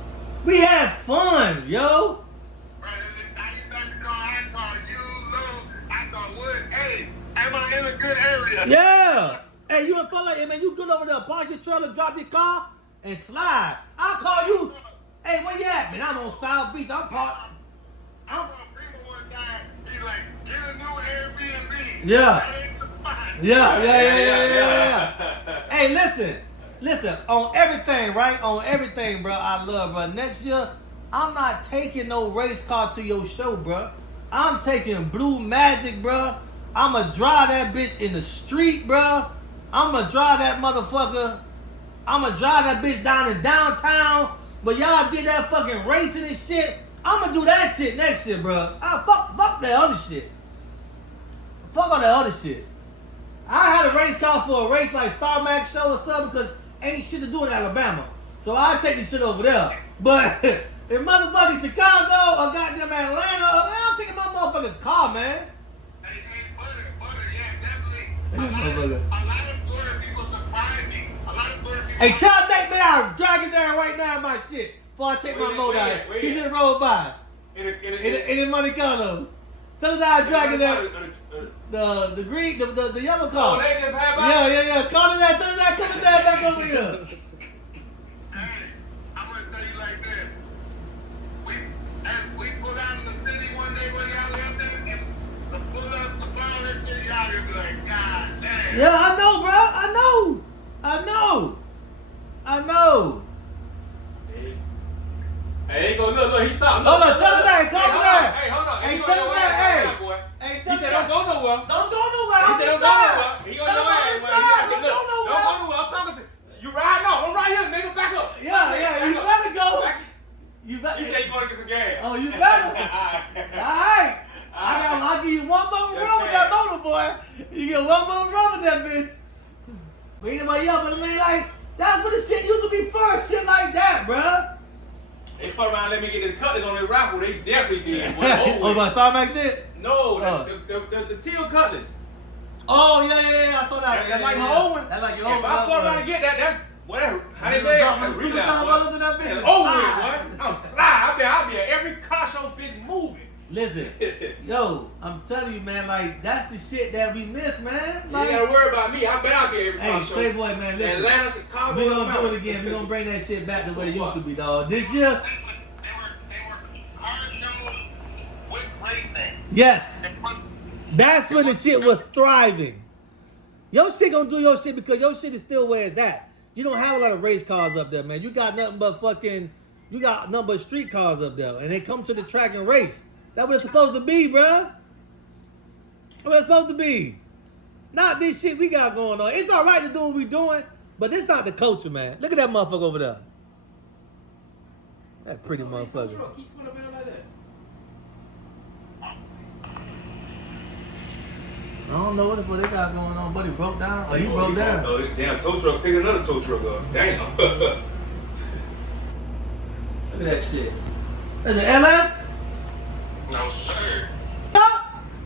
we had fun, yo. Right, I used to have to call you, Lou, I call Wood. Hey, am I in a good area? Yeah. Hey, you feel like, hey, man, you good over there, park your trailer, drop your car, and slide. I'll call you. Hey, where you at, man? I'm on South Beach. I'm parked. I saw Primo one time. He's like, get a new Airbnb. Yeah. That ain't the spot. Yeah. Hey, listen, on everything, right? On everything, bro, I love, bro. Next year, I'm not taking no race car to your show, bro. I'm taking Blue Magic, bro. I'ma drive that bitch in the street, bro. I'ma drive that motherfucker. I'ma drive that bitch down in downtown. But y'all did that fucking racing and shit. I'ma do that shit next year, bro. Fuck that other shit. Fuck all that other shit. I had a race car for a race like Star Max show or something because ain't shit to do in Alabama. So I take this shit over there. But if motherfucking Chicago or goddamn Atlanta, man, I'm taking my motherfucking car, man. Hey, butter, yeah, definitely. A lot of Florida people surprise me. A lot of Florida people. Hey, tell Nate, man, I'll drag his ass right now in my shit before I take my motor out. He just rolled by. In the Monte Carlo. Tell us how I drag his ass. The green, the yellow car. Oh, they just passed by? Yeah. Call his ass. Tell his ass come his ass back over here. Hey, I'm gonna tell you like this. We pulled out in the city one day when y'all out there, and the pull up, the bar, that shit, y'all just be like, God damn. Yeah, I know, bro. I know. Hey, go look, he stopped. Hold on, tell his name, call his name. Hey, hold on. Hey, He tell on his your name, ass hey. right now, boy. Hey, He tell said his don't name. go nowhere. Don't go nowhere. He I'm said don't go inside. nowhere. He on Tell your him I'm ass, boy. inside. Don't go Don't go nowhere. nowhere. I'm talking to you. Riding off. I'm right here, nigga. Back up. Yeah, you better go. You better. He said you going to get some gas. Oh, you better. All right. I'll give you one more run with that motor, boy. You get one more run with that bitch. But anybody else, but I mean, like, that's what the shit used to be first. Shit like that, bruh. They fuck around, let me get this cutlass on their rifle. They definitely did. Oh, my Star Max shit? No, the teal cutlass. Oh, yeah. I saw that. That's like my old one. That's like your old If one. I fuck around and get that, whatever. How they say it? That's Super relapse, Time boy. Brothers in that bitch. It's over with, boy. I'm slide. I'll be at every car show bitch moving. Listen, yo, I'm telling you, man, like, that's the shit that we miss, man. Like, You ain't gotta worry about me. I bet I'll be at every car hey, show. Playboy, man, listen. Atlanta, Chicago, We're gonna do Mountain. it again. We're gonna bring that shit back to what it used to be, dog. This year, They were car shows with racing. yes. And one- That's when the shit was thriving. Your shit gonna do your shit because your shit is still where it's at. You don't have a lot of race cars up there, man. You got nothing but street cars up there. And they come to the track and race. That's what it's supposed to be, bruh. That's what it's supposed to be. Not this shit we got going on. It's all right to do what we doing, but this not the culture, man. Look at that motherfucker over there. That pretty motherfucker. Keep putting up in there like that. I don't know what the fuck they got going on, but he broke down. Oh, he broke down. Oh, damn, tow truck picked another tow truck up. Damn. Look at that shit. Is it LS? No, sir.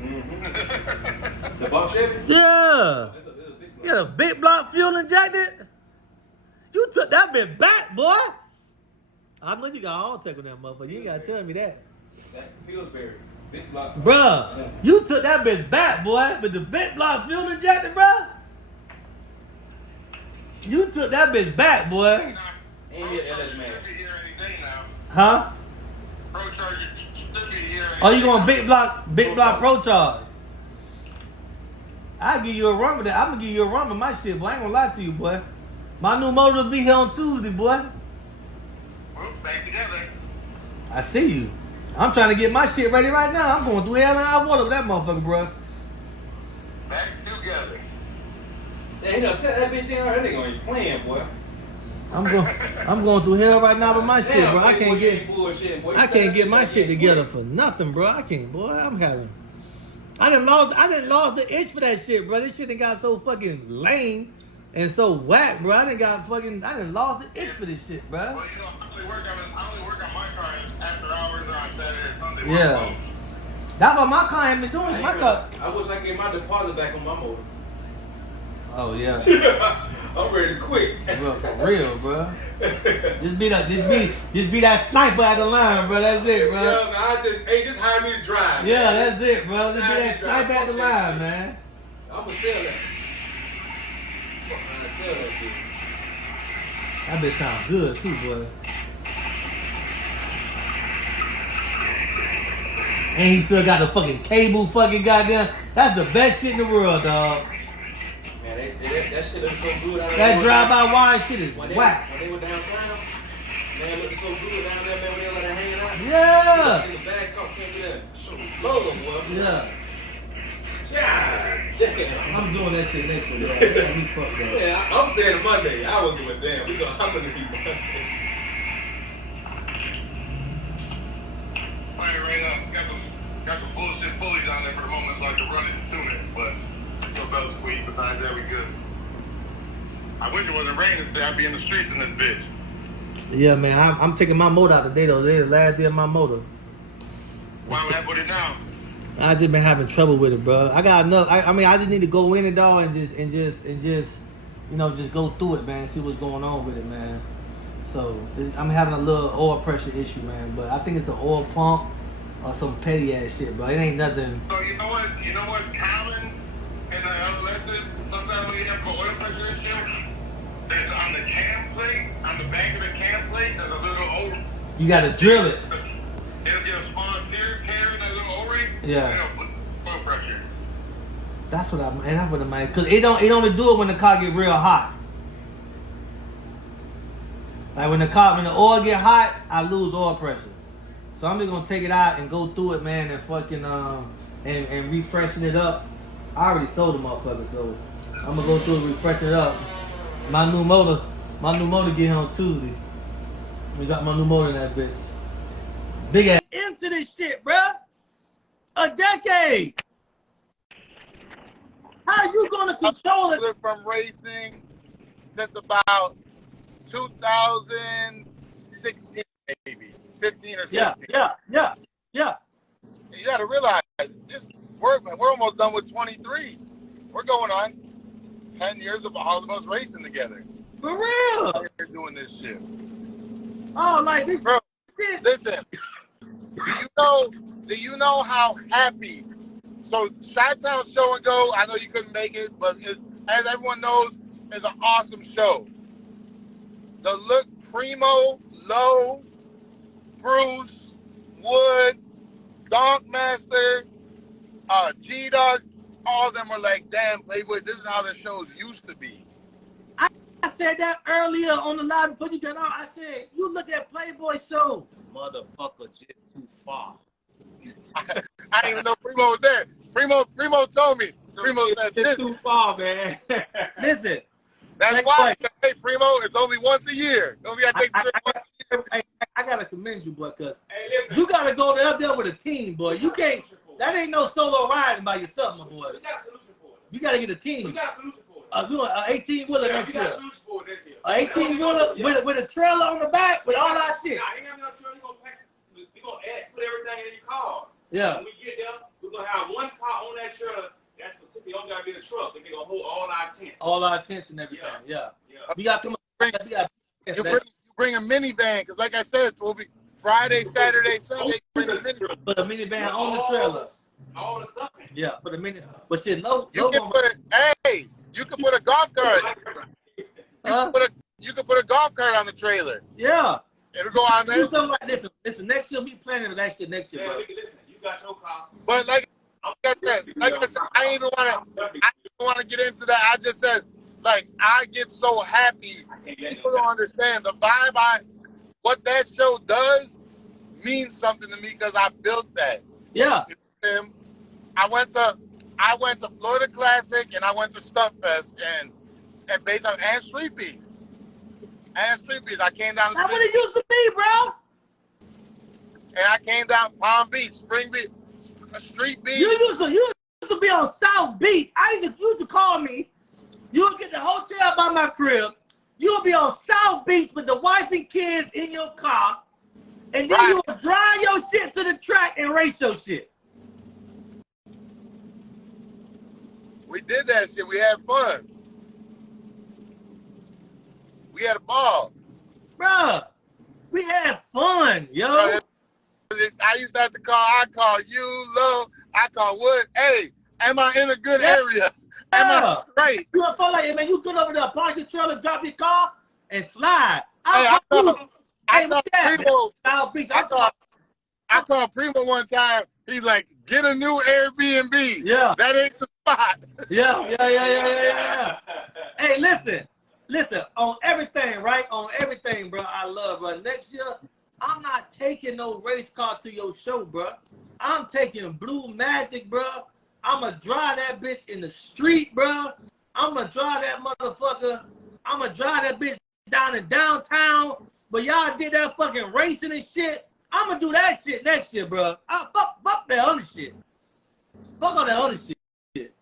Mm-hmm. The Buck Chevy? Yeah. It's a big You got a big block fuel injected? You took that bit back, boy. I know you got all tech on that motherfucker. You ain't gotta tell me that. Pillsbury. Big block. Bruh, you took that bitch back, boy. But the big block fuel injected, bruh. You took that bitch back, boy. And your LS man. Should be here any day now. Huh? Pro Charger should be here any Oh, you day going now. big block pro charge? I'll give you a run with that. I'm gonna give you a run with my shit, boy. I ain't gonna lie to you, boy. My new motor will be here on Tuesday, boy. Well, back together. I see you. I'm trying to get my shit ready right now. I'm going through hell and high water with that motherfucker, bro. Back together. Yeah, he done set that bitch in her. That nigga ain't playing, boy. I'm going through hell right now with my shit, Damn, bro. I boy, can't you get ain't bullshitting, boy. You I set can't that get bitch my back shit in together quick. for nothing, bro. I can't, boy. I'm having. I done lost the itch for that shit, bro. This shit done got so fucking lame and so whack, bro. I done lost the itch for this shit, bro. Well, you know, I only work on my car after hours or on Saturday or Sunday. when I'm Yeah. home. That's what my car ain't been doing. Is my car. I wish I could get my deposit back on my motor. Oh yeah. I'm ready to quit. Bro, for real, bro. Just be that sniper at the line, bro. That's it, bro. Yeah, man, just hire me to drive. Yeah, man. that's it, bro. Just be Hire me that to drive. sniper at the Fuck that line, shit. man. I'ma sell that. I'ma sell that bitch. That bitch sound good too, boy. And he still got the fucking cable, fucking goddamn. That's the best shit in the world, dog. Man, that shit looks so good. That drive-by wire shit is When whack. they were downtown, man, looking so good down there, man, when they were like hanging out. Yeah. In the bag talk, can't get that. Show love, boy. Yeah. God damn. I'm doing that shit next year, dog. Yeah, me fucked up. Yeah, I'm staying Monday. I won't give a damn. I'm gonna leave Monday. Right now, got the bullshit fully down there for the moment, so I can run it and tune it. But no bells squeak. Besides that, we good. I wish it wasn't raining today. I'd be in the streets in this bitch. Yeah, man. I'm taking my motor out today, though. Today the last day of my motor. Why we have with it now? I just been having trouble with it, bro. I got enough. I mean, I just need to go in it, dog, and just, you know, just go through it, man. See what's going on with it, man. So I'm having a little oil pressure issue, man. But I think it's the oil pump or some petty ass shit, bro. It ain't nothing. So you know what? You know what's common in the LSs? Sometimes when you have an oil pressure issue, there's on the cam plate, on the back of the cam plate, there's a little O. You gotta drill it. It'll get a small tear in that little O-ring. Yeah. And it'll put oil pressure. That's what I mean. Cause it only do it when the car get real hot. Like when the oil get hot, I lose oil pressure. So I'm just gonna take it out and go through it, man, and fucking and refreshing it up. I already sold the motherfucker, so I'm gonna go through and refreshing it up. My new motor get here on Tuesday. We got my new motor in that bitch. Big ass into this shit, bruh. A decade. How you gonna control it? From racing since about 2016, maybe 15 or 16. Yeah. You got to realize this. We're almost done with 23. We're going on 10 years of all of us racing together. For real. We're doing this shit, Oh, like this. bro. Listen, do you know how happy? So Chi-Town Show and Go, I know you couldn't make it, but as everyone knows, it's an awesome show. The look, Primo, Low, Bruce, Wood, Donk Master, G-Duck, all of them were like, damn, Playboy, this is how the shows used to be. I said that earlier on the live before you got on. I said, you look at Playboy show. Motherfucker, just too far. I didn't even know Primo was there. Primo told me. Primo said, It's too far, man. Listen. that's Playboy. why, hey, Primo, it's only once a year. Don't be I take the trip once a year. I gotta commend you, boy, cause Hey, listen. you gotta go up there with a team, boy. You can't. That ain't no solo riding by yourself, my boy. We got a solution for it. You gotta get a We team. got a solution for it. We want an 18-wheeler Yeah, next we got year. a solution for it next year. An 18-wheeler with a trailer on the back with all our shit. Nah, ain't got no trailer. We gonna put everything in your car. Yeah. When we get there, we're gonna have one car on that trailer that's specific. Don't gotta be a truck. They gonna hold all our tents. All our tents and everything. Yeah. Yeah. We got to come Bring- on. We got You bring a minivan, because like I said, it will be Friday, Saturday, Sunday. Bring a minivan. put a minivan on the trailer. All the stuff. Yeah, put a mini. But shit, low. You can put a golf cart. You could put a golf cart on the trailer. Yeah. It'll go on there. Do something like this. Listen, next year, we planning that shit next year, bro. Listen, you got your car. But like I said, I ain't even want to get into that. I just said, like, I get so happy. People don't understand the vibe. What that show does means something to me because I built that. Yeah. I went to Florida Classic and I went to Stunt Fest and based on and Street Beats. And Street Beats. I came down to That's what it used to be, bro. And I came down Palm Beach, Spring Beach, Street Beach. You used to be on South Beach. You used to call me. You would get the hotel by my crib. You would be on South Beach with the wife and kids in your car. And then you would drive your shit to the track and race your shit. We did that shit. We had fun. We had a ball. Bruh, we had fun, yo. I used to have to I call you, Low. I call Wood. Hey, am I in a good area? Am I straight? You feel like, man, you good over there, park your trailer, drop your car, and slide. I called Primo one time. He's like, get a new Airbnb. Yeah. That ain't the spot. Yeah. Hey, listen, on everything, right? On everything, bro, I love, bro. Next year, I'm not taking no race car to your show, bro. I'm taking Blue Magic, bro. I'm going to drive that bitch in the street, bro. I'm going to drive that motherfucker. I'm going to drive that bitch down in downtown. But y'all did that fucking racing and shit. I'm going to do that shit next year, bro. Fuck that other shit. Fuck all that other shit.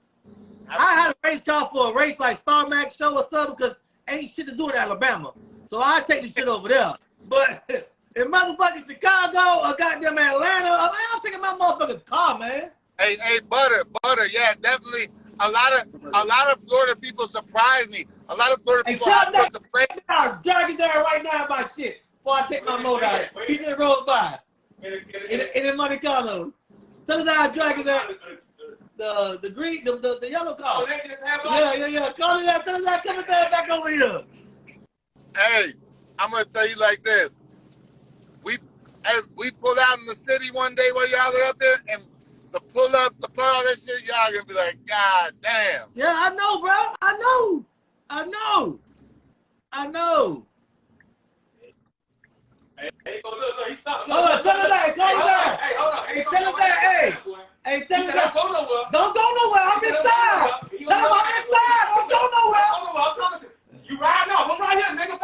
I had a race car for a race like Star Max show or something because ain't shit to do in Alabama. So I take the shit over there. But in motherfucking Chicago or goddamn Atlanta, I'm taking my motherfucking car, man. Hey, Butter, yeah, definitely. A lot of Florida people surprise me. A lot of Florida people have put the plane. I'm dragging there right now about shit before I take my motor out. He just rolls by. In the Monte Carlo. Tell us how I drag it there. The green, the yellow car. Yeah. Call it out. Tell us how coming there back over here. Hey, I'm gonna tell you like this. We pulled out in the city one day while y'all were up there, and the pull all that shit, y'all gonna be like, God damn. Yeah, I know, bro. I know. Hey, look, he stopped. Hold on, tell us that. Call us that. Hey, hold on. Tell us that. Hey, tell us that. Don't go nowhere. I'm inside. Tell him I'm inside. Don't go nowhere. You riding off. I'm right here, nigga.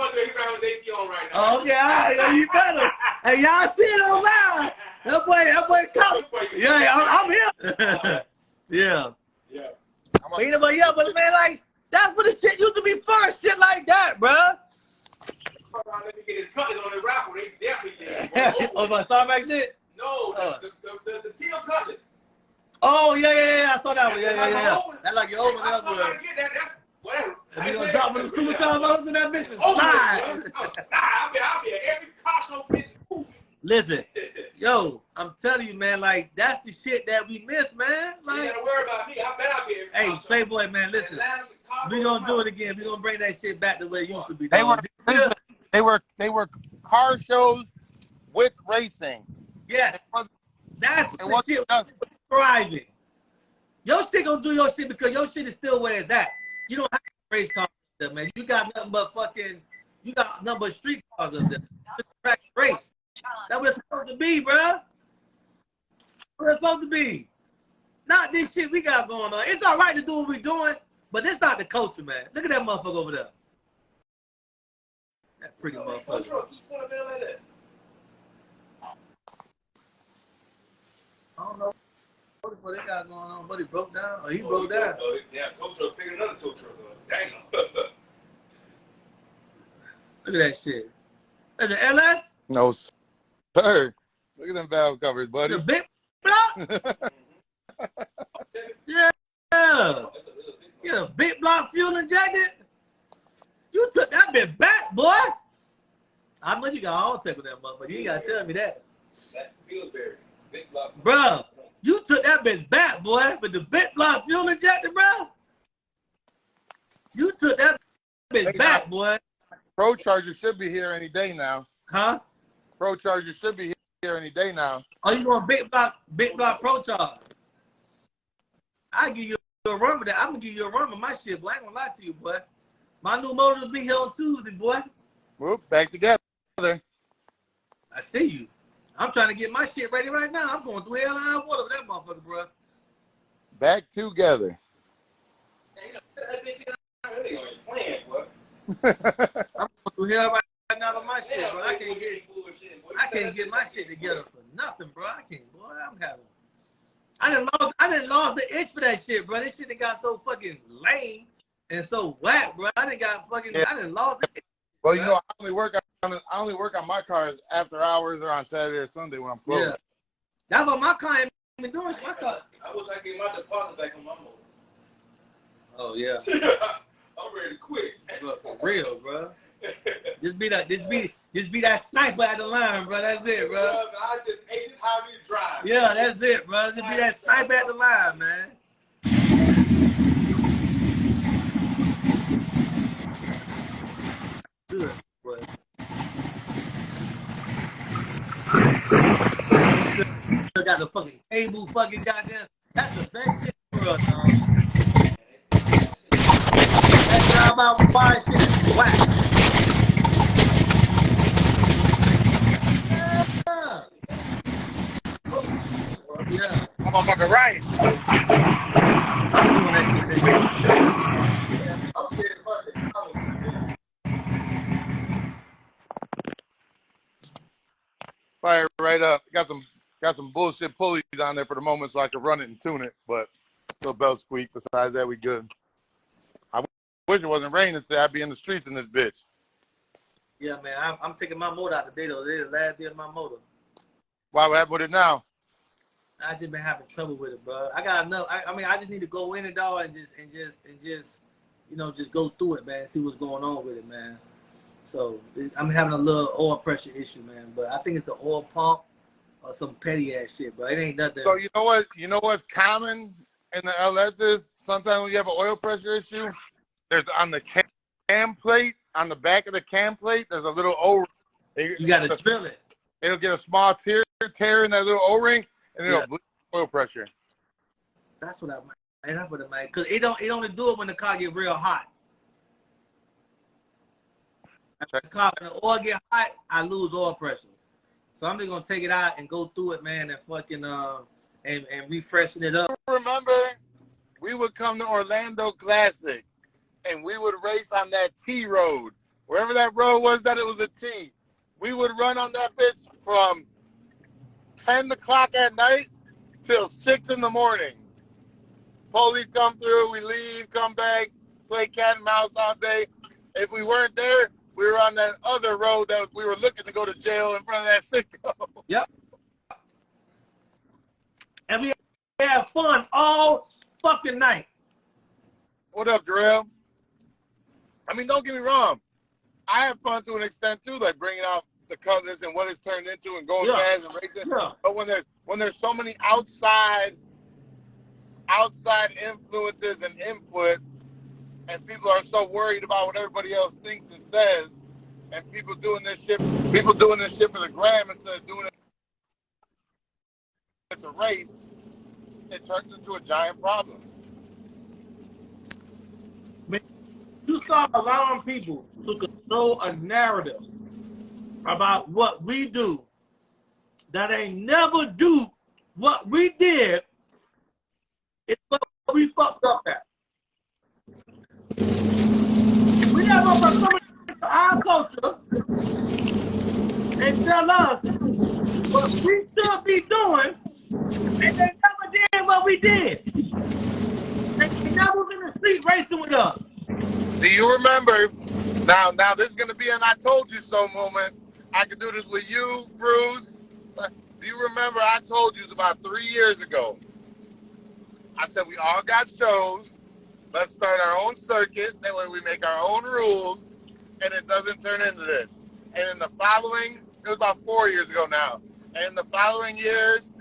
He's riding with AC on right now. Okay, all right. You better. Hey, y'all see it online. That boy coming. Yeah, I'm here. Yeah. Ain't nobody else, but man, like, that's what the shit used to be first. Shit like that, bro. Let me get his cutters on the raffle. They definitely did. Oh, my Star Max shit? No, the teal cutlets. Oh, yeah. I saw that one. Yeah. That's like your open up. Whatever. If you gonna drop one of the supercharged motors in that bitch and Oh, slide. I'll be at every car show bitch. Listen, yo, I'm telling you, man, like, that's the shit that we miss, man. Like, you gotta worry about me. I bet I'll be at every hey, Playboy, man, listen. We gonna do it again. We gonna bring that shit back the way it used to be. They were car shows with racing. Yes. That's the shit thriving. Your shit gonna do your shit because your shit is still where it's at. You don't have race cars up there, man. You got nothing but street cars up there. Track race. That's what it's supposed to be, bro. What it's supposed to be. Not this shit we got going on. It's all right to do what we're doing, but this not the culture, man. Look at that motherfucker over there. That pretty motherfucker. I don't know what they got going on, but he broke down. Or he broke down. Yeah, tow truck picked another tow truck up. Dang. Look at that shit. Is it LS? No, sir. Look at them valve covers, buddy. The big block? Yeah. You got a big block fuel injected? You took that bit back, boy. How much you got all take with that motherfucker? You ain't gotta tell me that. That Pillsbury. Big block. Bruh, you took that bitch back, boy, with the big block fuel injected, bruh. You took that bitch back, boy. Pro Charger should be here any day now. Huh? Pro Charger should be here any day now. Oh, you going big block Pro Charge? I give you a run with that. I'm gonna give you a run with my shit, boy. I ain't gonna lie to you, boy. My new motor will be here on Tuesday, boy. Whoop, back together. I see you. I'm trying to get my shit ready right now. I'm going through hell and high water with that motherfucker, bro. Back together. Hey, that bitch ain't even playing, boy. I'm going through hell right now with my shit, bro. I can't get my shit together for nothing, bro. I can't, boy. I done lost the itch for that shit, bro. This shit done got so fucking lame and so whack, bro. I done lost the itch. Well, you know, I only work on my cars after hours or on Saturday or Sunday when I'm closed. Yeah. That's what my car ain't been doing. My car. I wish I could get my deposit back on my motor. Oh yeah. I'm ready to quit. Bro, for real, bro. Just be that sniper at the line, bro. That's it, bro. I just ate how you drive. Yeah, that's it, bro. Just be that sniper at the line, man. Good, bro. Still got the fucking cable, fucking goddamn. That's the best shit for us, dog. That job out wide shit is whack. Yeah. I'm a fucking right. I'm doing that shit. I'm scared of Monday. Fire right up. Got some bullshit pulleys on there for the moment so I can run it and tune it, but still belt squeak. Besides that, we good. I wish it wasn't raining today. I'd be in the streets in this bitch. Yeah, man. I'm taking my motor out today, though. This is the last day of my motor. Why? What happened with it now? I just been having trouble with it, bro. I got enough. I mean, I just need to go in it, dog, and just, you know, just go through it, man. See what's going on with it, man. So I'm having a little oil pressure issue, man. But I think it's the oil pump or some petty ass shit, bro. It ain't nothing. So you know what? You know what's common in the LS is sometimes when you have an oil pressure issue, there's on the cam plate, on the back of the cam plate, there's a little O-ring. You gotta drill it. It'll get a small tear in that little O-ring, and it'll bleed oil pressure. That's what I might. That's what it might. Cause it only do it when the car get real hot. When the oil get hot, I lose oil pressure. So I'm just gonna take it out and go through it, man, and fucking and refreshing it up. Remember, we would come to Orlando Classic, and we would race on that T road, wherever that road was that it was a T. We would run on that bitch from 10 o'clock at night till 6 in the morning. Police come through, we leave, come back, play cat and mouse all day. If we weren't there, we were on that other road that we were looking to go to jail in front of that sicko. Yep. And we have fun all fucking night. What up, Jarrell? I mean, don't get me wrong. I have fun to an extent too, like bringing out the colors and what it's turned into and going fast and racing. Yeah. But when there's so many outside influences and input, and people are so worried about what everybody else thinks and says, and people doing this shit for the gram instead of doing it to race, it turns into a giant problem. You start allowing people to control a narrative about what we do that ain't never do what we did. It's what we fucked up at. We never come into our culture and tell us what we should be doing, and they never did what we did. They never was in the street racing with us. Do you remember? Now this is gonna be an "I told you so" moment. I can do this with you, Bruce. Do you remember? I told you about 3 years ago. I said we all got shows. Let's start our own circuit. That way we make our own rules, and it doesn't turn into this. And in the following, it was about 4 years ago now. And in the following years,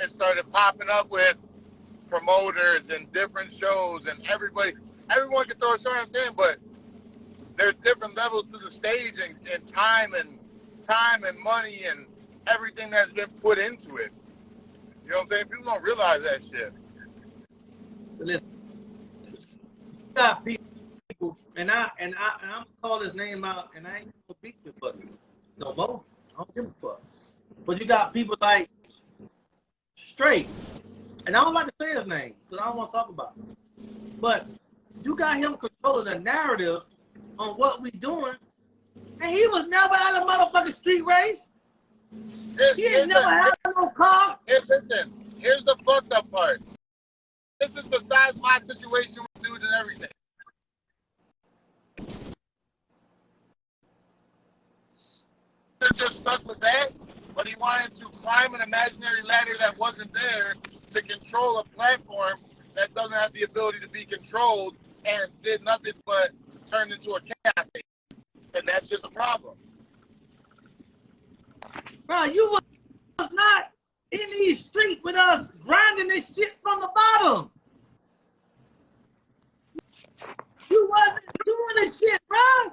it started popping up with promoters and different shows, and everyone can throw a show in, but there's different levels to the stage and time and money and everything that's been put into it. You know what I'm saying? People don't realize that shit. Listen, you got people, and I'm gonna call his name out, and I ain't gonna beat you for it no more. I don't give a fuck. But you got people like Straight, and I don't like to say his name because I don't want to talk about it. But you got him controlling the narrative on what we doing, and he was never at a motherfucking street race. He ain't never had no car. Listen, here's the fucked up part. This is besides my situation with dude and everything. He just stuck with that, but he wanted to climb an imaginary ladder that wasn't there to control a platform that doesn't have the ability to be controlled and did nothing but turn into a chaos. And that's just a problem. Bro, you was not in these streets with us grinding this shit from the bottom. You wasn't doing this shit, bro.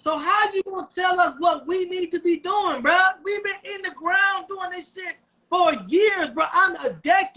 So how you gonna tell us what we need to be doing, bro? We've been in the ground doing this shit for years, bro. I'm a decade.